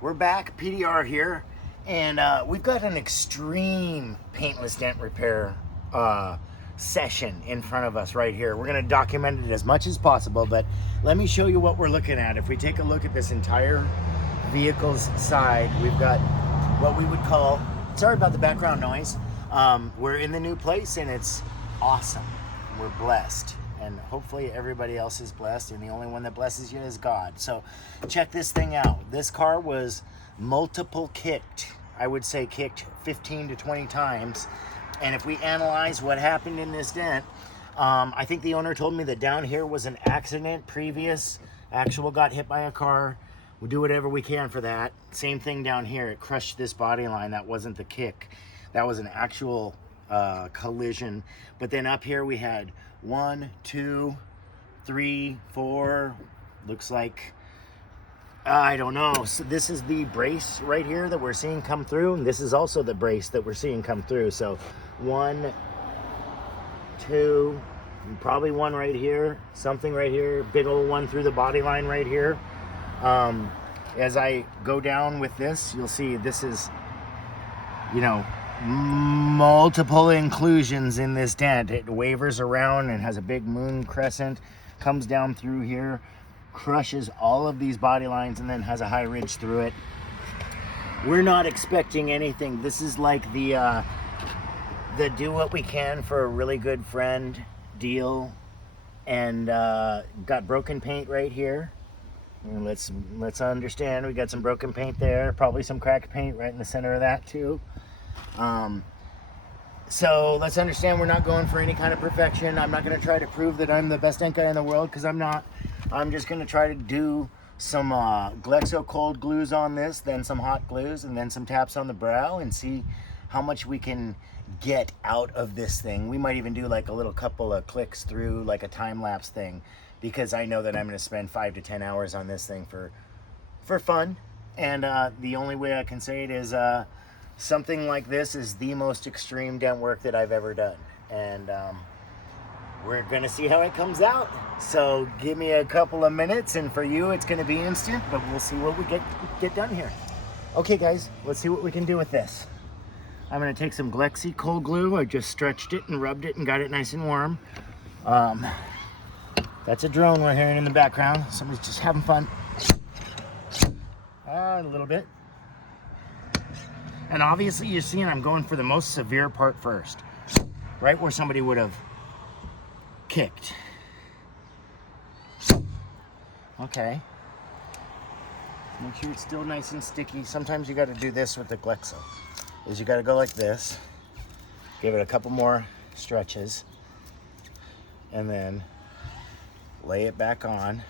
We're back, PDR here, and we've got an extreme paintless dent repair session in front of us right here. We're going to document it as much as possible, but let me show you what we're looking at. If we take a look at this entire vehicle's side, we've got what we would call, sorry about the background noise, we're in the new place and it's awesome. We're blessed. And hopefully everybody else is blessed, and the only one that blesses you is God. So check this thing out. This car was multiple kicked. I would say kicked 15 to 20 times. And if we analyze what happened in this dent, I think the owner told me that down here was an accident previous. Actual got hit by a car. We'll do whatever we can for that. Same thing down here. It crushed this body line. That wasn't the kick. That was an actual collision. But then up here we had 1, 2, 3, 4, looks like, I don't know. So this is the brace right here that we're seeing come through, and this is also the brace that we're seeing come through. So 1, 2, probably one right here, something right here, big old one through the body line right here. As I go down with this, you'll see this is, you know, multiple inclusions in this dent. It wavers around and has a big moon crescent, comes down through here, crushes all of these body lines, and then has a high ridge through it. We're not expecting anything. This is like the do what we can for a really good friend deal. And got broken paint right here. And let's understand, we got some broken paint there, probably some cracked paint right in the center of that too. So let's understand, we're not going for any kind of perfection. I'm not going to try to prove that I'm the best dent guy in the world, because I'm not. I'm just going to try to do some Glexo cold glues on this, then some hot glues, and then some taps on the brow, and see how much we can get out of this thing. We might even do like a little couple of clicks through, like a time-lapse thing, because I know that I'm going to spend 5 to 10 hours on this thing for fun. And the only way I can say it is something like this is the most extreme dent work that I've ever done, and we're gonna see how it comes out. So give me a couple of minutes, and for you it's gonna be instant, but we'll see what we get done here. Okay guys, let's see what we can do with this. I'm gonna take some Glexi cold glue. I just stretched it and rubbed it and got it nice and warm. That's a drone we're hearing in the background. Somebody's just having fun. A little bit. And obviously you're seeing I'm going for the most severe part first, right where somebody would have kicked. Okay. Make sure it's still nice and sticky. Sometimes you got to do this with the Glexo, is you got to go like this, give it a couple more stretches, and then lay it back on.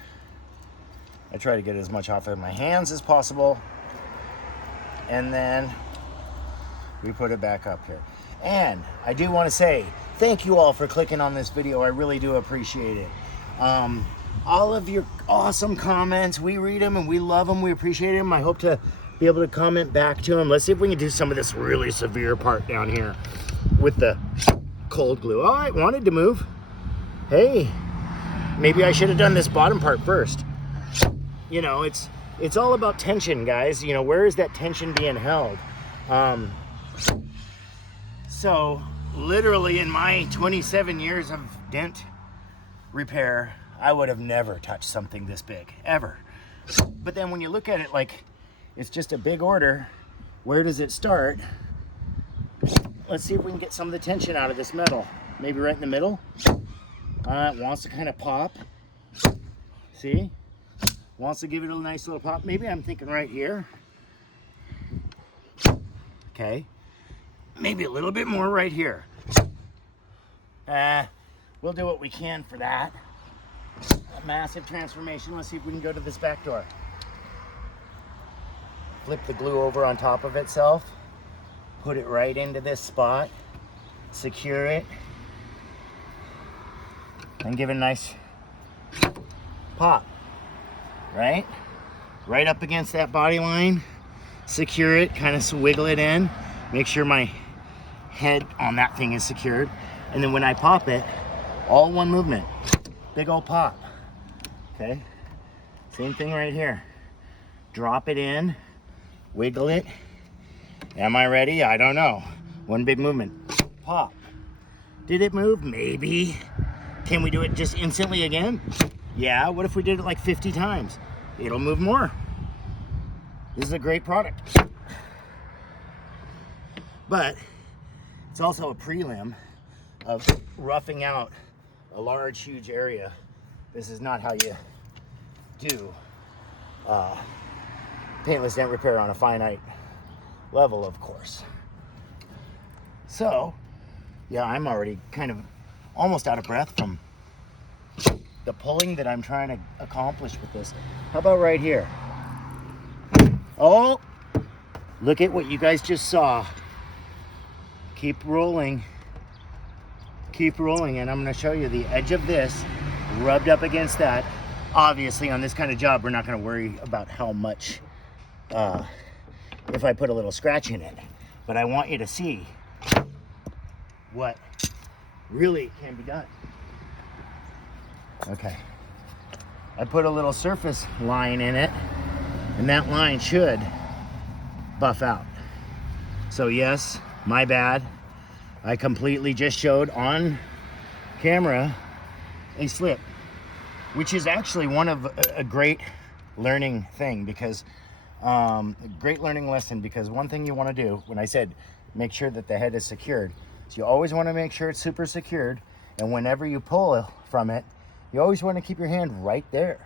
I try to get as much off of my hands as possible, and then we put it back up here. And I do want to say thank you all for clicking on this video. I really do appreciate it. All of your awesome comments, we read them and we love them. We appreciate them. I hope to be able to comment back to them. Let's see if we can do some of this really severe part down here with the cold glue. All right, wanted to move. Hey, maybe I should have done this bottom part first. You know, it's all about tension, guys. You know, where is that tension being held? So literally in my 27 years of dent repair, I would have never touched something this big, ever. But then when you look at it like it's just a big order, where does it start? Let's see if we can get some of the tension out of this metal. Maybe right in the middle. It wants to kind of pop. See? Wants to give it a nice little pop. Maybe I'm thinking right here. Okay. Maybe a little bit more right here. We'll do what we can for that. A massive transformation. Let's see if we can go to this back door. Flip the glue over on top of itself. Put it right into this spot. Secure it. And give it a nice pop. Right? right up against that body line, secure it, kind of wiggle it in, make sure my head on that thing is secured, and then when I pop it, all one movement, big old pop. Okay, same thing right here. Drop it in, wiggle it. Am I ready? I don't know. One big movement, pop. Did it move? Maybe. Can we do it just instantly again? Yeah, what if we did it like 50 times? It'll move more. This is a great product. But it's also a prelim of roughing out a large, huge area. This is not how you do paintless dent repair on a finite level, of course. So, yeah, I'm already kind of almost out of breath from the pulling that I'm trying to accomplish with this. How about right here? Oh, look at what you guys just saw. Keep rolling. Keep rolling, and I'm going to show you the edge of this rubbed up against that. Obviously, on this kind of job, we're not going to worry about how much if I put a little scratch in it. But I want you to see what really can be done. Okay. I put a little surface line in it, and that line should buff out. So yes, my bad. I completely just showed on camera a slip, which is actually one of a great learning thing, because a great learning lesson, because one thing you want to do, when I said make sure that the head is secured, so you always want to make sure it's super secured, and whenever you pull from it, you always want to keep your hand right there,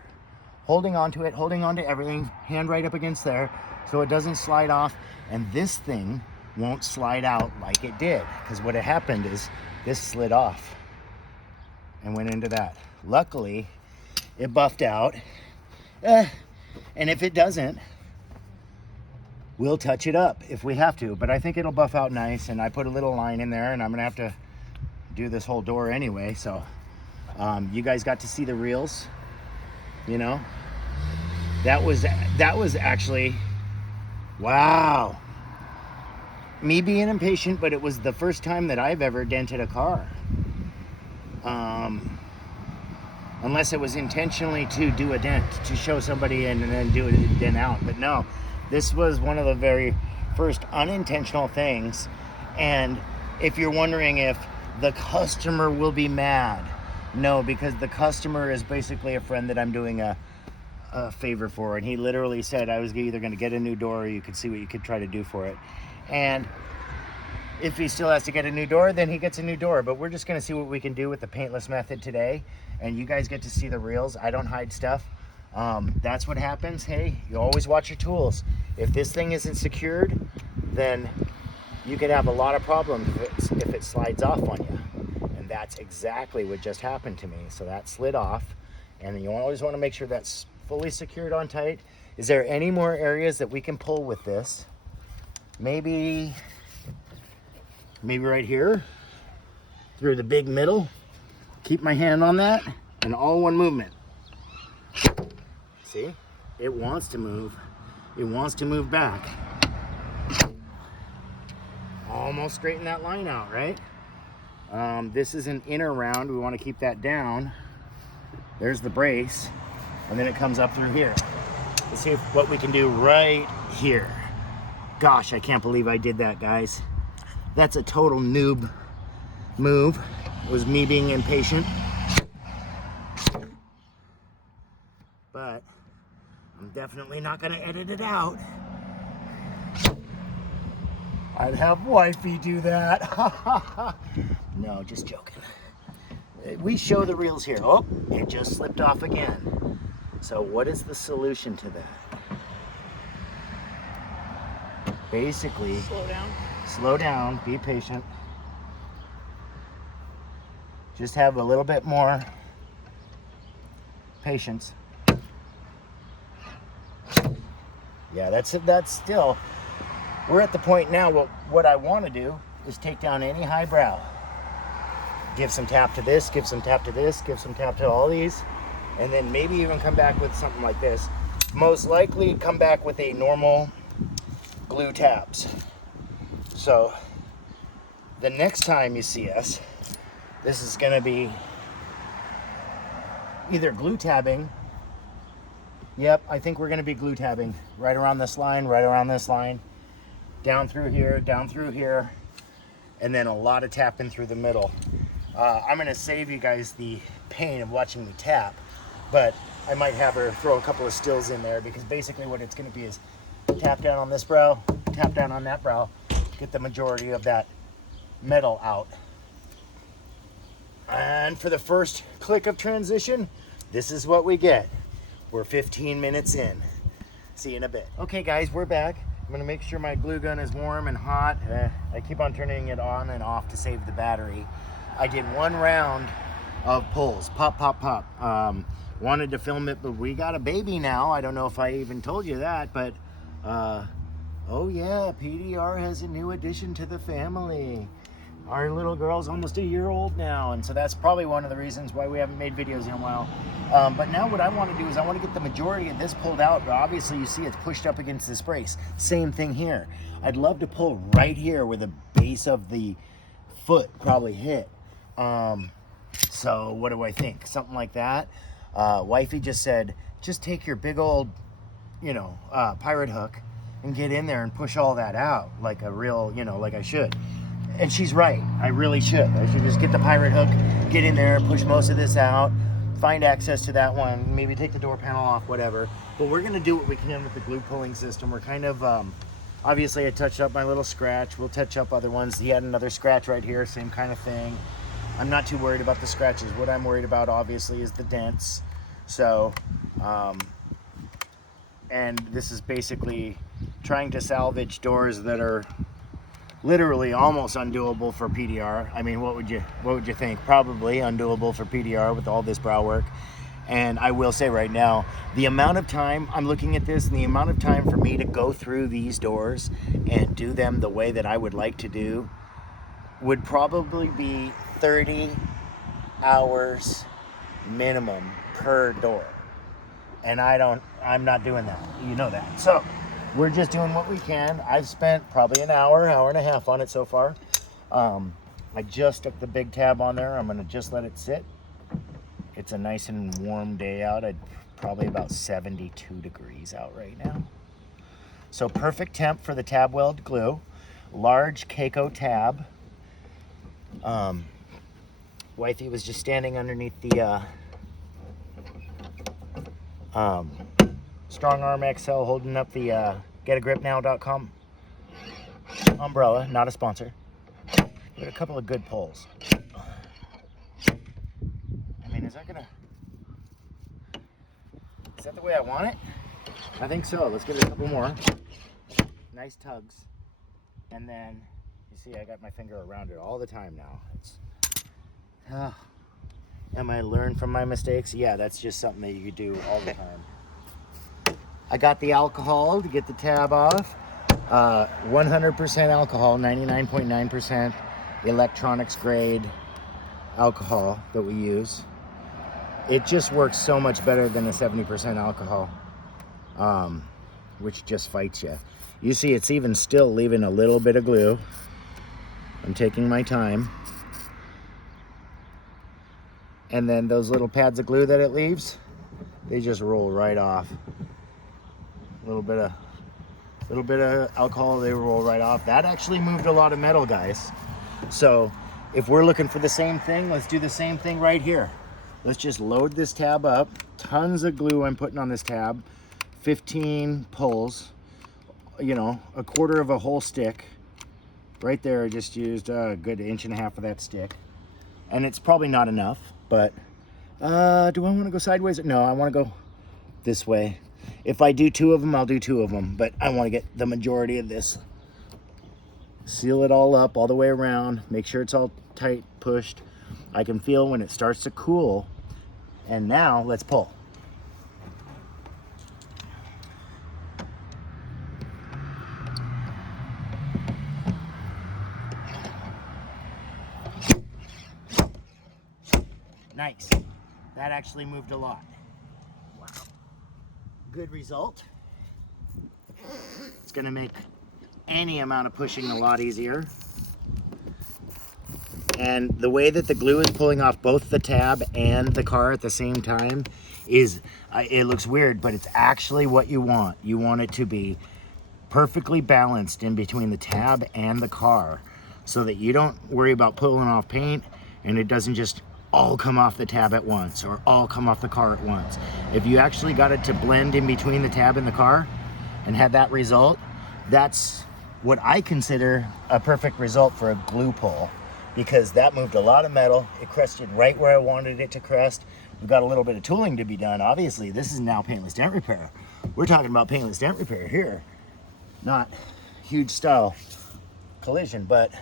holding on to it, holding on to everything, hand right up against there, so it doesn't slide off, and this thing won't slide out like it did, because what had happened is this slid off and went into that. Luckily, it buffed out, and if it doesn't, we'll touch it up if we have to, but I think it'll buff out nice, and I put a little line in there, and I'm gonna have to do this whole door anyway, so you guys got to see the reels, you know. That was actually, wow. Me being impatient, but it was the first time that I've ever dented a car. Unless it was intentionally to do a dent, to show somebody and then do a dent out. But no, this was one of the very first unintentional things. And if you're wondering if the customer will be mad, no, because the customer is basically a friend that I'm doing a favor for. And he literally said I was either going to get a new door or you could see what you could try to do for it. And if he still has to get a new door, then he gets a new door. But we're just going to see what we can do with the paintless method today. And you guys get to see the reels. I don't hide stuff. That's what happens. Hey, you always watch your tools. If this thing isn't secured, then you could have a lot of problems if it slides off on you. And that's exactly what just happened to me. So that slid off. And you always want to make sure that's fully secured on tight. Is there any more areas that we can pull with this? Maybe right here through the big middle. Keep my hand on that, and all one movement. See, it wants to move. It wants to move back. Almost straighten that line out, right? This is an inner round. We want to keep that down. There's the brace, and then it comes up through here. Let's see what we can do right here. Gosh, I can't believe I did that, guys. That's a total noob move. It was me being impatient. But I'm definitely not gonna edit it out. I'd have wifey do that. No, just joking. We show the reels here. Oh, it just slipped off again. So what is the solution to that? Basically, slow down, be patient. Just have a little bit more patience. Yeah, that's still, we're at the point now, what I want to do is take down any high brow. Give some tap to this, give some tap to this, give some tap to all these, and then maybe even come back with something like this. most likely come back with a normal glue tabs. So the next time you see us, this is going to be either glue tabbing. Yep, I think we're going to be glue tabbing right around this line, right around this line, down through here, and then a lot of tapping through the middle. I'm going to save you guys the pain of watching me tap, but I might have her throw a couple of stills in there, because basically what it's going to be is tap down on this brow, tap down on that brow, get the majority of that metal out. And for the first click of transition, this is what we get. We're 15 minutes in. See you in a bit. Okay guys, we're back. I'm gonna make sure my glue gun is warm and hot. I keep on turning it on and off to save the battery. I did one round of pulls, pop, pop, pop. Wanted to film it, but we got a baby now. I don't know if I even told you that, but oh yeah, PDR has a new addition to the family. Our little girl's almost a year old now, and so that's probably one of the reasons why we haven't made videos in a while. But now what I want to do is I want to get the majority of this pulled out, but obviously you see it's pushed up against this brace. Same thing here. I'd love to pull right here where the base of the foot probably hit. So what do I think? Something like that. Wifey just said, just take your big old, you know, pirate hook and get in there and push all that out like a real, you know, like I should. And she's right, I really should. I should just get the pirate hook, get in there, push most of this out, find access to that one, maybe take the door panel off, whatever. But we're gonna do what we can with the glue pulling system. We're kind of, obviously I touched up my little scratch. We'll touch up other ones. He had another scratch right here, same kind of thing. I'm not too worried about the scratches. What I'm worried about obviously is the dents. So, and this is basically trying to salvage doors that are literally almost undoable for PDR. I mean, what would you think? Probably undoable for PDR with all this brow work. And I will say right now, the amount of time I'm looking at this and the amount of time for me to go through these doors and do them the way that I would like to do would probably be 30 hours minimum per door. And I'm not doing that. You know that. So we're just doing what we can. I've spent probably an hour and a half on it so far. I just stuck the big tab on there. I'm gonna just let it sit. It's a nice and warm day out. It's probably about 72 degrees out right now. So perfect temp for the tab weld glue. Large Keiko tab. Wifey was just standing underneath the Strong Arm XL holding up the getagripnow.com umbrella, not a sponsor. But a couple of good pulls. I mean, is that the way I want it? I think so. Let's give it a couple more. Nice tugs. And then, you see I got my finger around it all the time now. Am I learn from my mistakes? Yeah, that's just something that you could do all the time. I got the alcohol to get the tab off. 100% alcohol, 99.9% electronics grade alcohol that we use. It just works so much better than a 70% alcohol, which just fights you. You see it's even still leaving a little bit of glue. I'm taking my time. And then those little pads of glue that it leaves, they just roll right off. A little bit of alcohol, they roll right off. That actually moved a lot of metal, guys. So if we're looking for the same thing, let's do the same thing right here. Let's just load this tab up. Tons of glue I'm putting on this tab. 15 pulls, you know, a quarter of a whole stick. Right there, I just used a good 1.5 inches of that stick. And it's probably not enough, but do I want to go sideways? No, I want to go this way. If I do 2 of them, I'll do 2 of them, but I want to get the majority of this. Seal it all up all the way around. Make sure it's all tight pushed. I can feel when it starts to cool. And now let's pull. Nice. That actually moved a lot. Wow. good result. It's going to make any amount of pushing a lot easier. And the way that the glue is pulling off both the tab and the car at the same time is, it looks weird, but it's actually what you want. You want it to be perfectly balanced in between the tab and the car so that you don't worry about pulling off paint and it doesn't just all come off the tab at once or all come off the car at once. If you actually got it to blend in between the tab and the car and had that result, that's what I consider a perfect result for a glue pull, because that moved a lot of metal. It crusted right where I wanted it to crust. We've got a little bit of tooling to be done. Obviously, this is now Paintless Dent Repair. We're talking about Paintless Dent Repair here. Not huge style collision, but a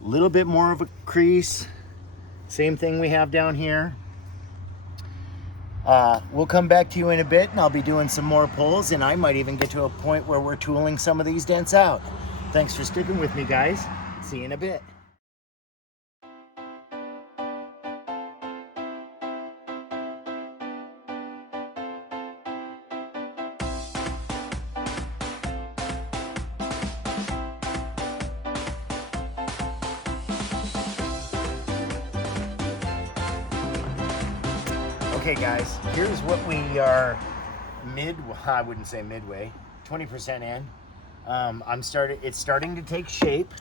little bit more of a crease. Same thing we have down here. We'll come back to you in a bit and I'll be doing some more pulls, and I might even get to a point where we're tooling some of these dents out. Thanks for sticking with me, guys. See you in a bit. Okay guys, here's what we are I wouldn't say midway, 20% in. It's starting to take shape.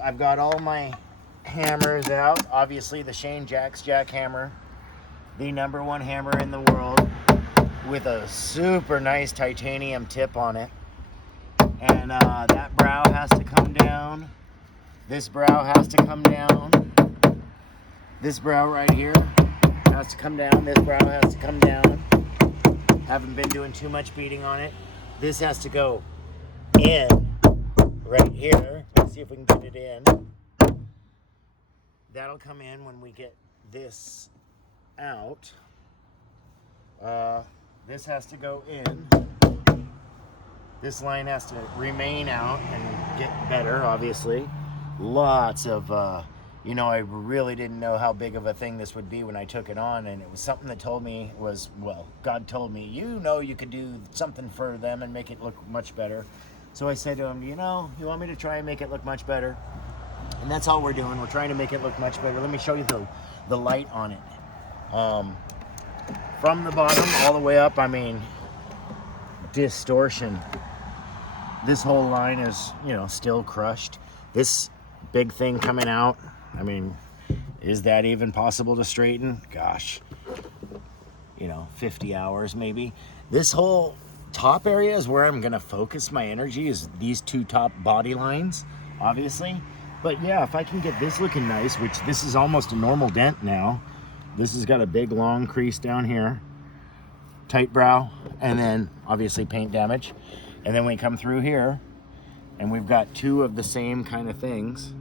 I've got all my hammers out. Obviously the Shane Jack's jackhammer, the #1 hammer in the world with a super nice titanium tip on it. And that brow has to come down. This brow has to come down. This brow right here has to come down. This brow has to come down. Haven't been doing too much beating on it. This has to go in right here. Let's see if we can get it in. That'll come in when we get this out. This has to go in. This line has to remain out and get better, obviously. Lots of you know, I really didn't know how big of a thing this would be when I took it on, and it was something that told me was, well, God told me, you know, you could do something for them and make it look much better. So I said to him, you know, you want me to try and make it look much better? And that's all we're doing. We're trying to make it look much better. Let me show you the light on it. From the bottom all the way up, I mean, distortion. This whole line is, you know, still crushed. This big thing coming out, I mean, is that even possible to straighten? Gosh, you know, 50 hours maybe. This whole top area is where I'm gonna focus my energy, is these two top body lines, obviously. But yeah, if I can get this looking nice, which this is almost a normal dent now. This has got a big long crease down here, tight brow, and then obviously paint damage. And then we come through here and we've got two of the same kind of things.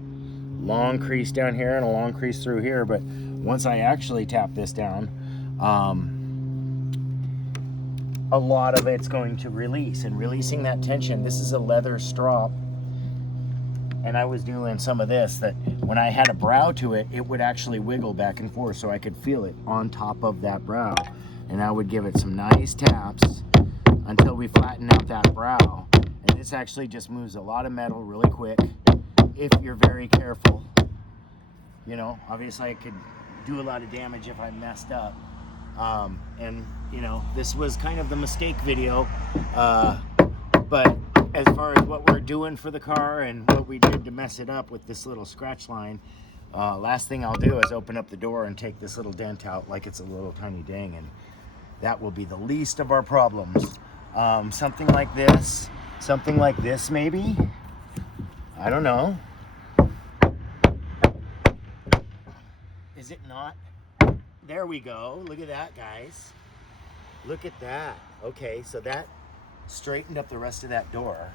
Long crease down here and a long crease through here, but once I actually tap this down, a lot of it's going to release, and releasing that tension. This is a leather strop, and I was doing some of this that when I had a brow to it, it would actually wiggle back and forth so I could feel it on top of that brow, and I would give it some nice taps until we flatten out that brow. And this actually just moves a lot of metal really quick if you're very careful. You know, obviously I could do a lot of damage if I messed up. And you know, this was kind of the mistake video, but as far as what we're doing for the car and what we did to mess it up with this little scratch line, last thing I'll do is open up the door and take this little dent out like it's a little tiny ding, and that will be the least of our problems. Something like this maybe, I don't know. Is it not? There we go. Look at that, guys. Look at that. Okay, so that straightened up the rest of that door.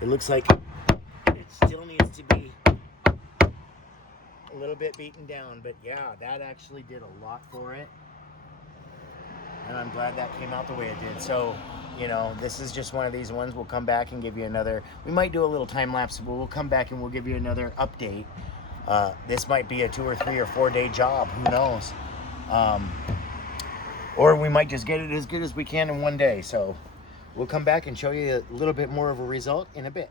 It looks like it still needs to be a little bit beaten down, but yeah, that actually did a lot for it. And I'm glad that came out the way it did. So, you know, this is just one of these ones. We'll come back and give you another, we might do a little time lapse, but we'll come back and we'll give you another update. This might be a 2 or 3 or 4 day job, who knows? or we might just get it as good as we can in one day. So we'll come back and show you a little bit more of a result in a bit.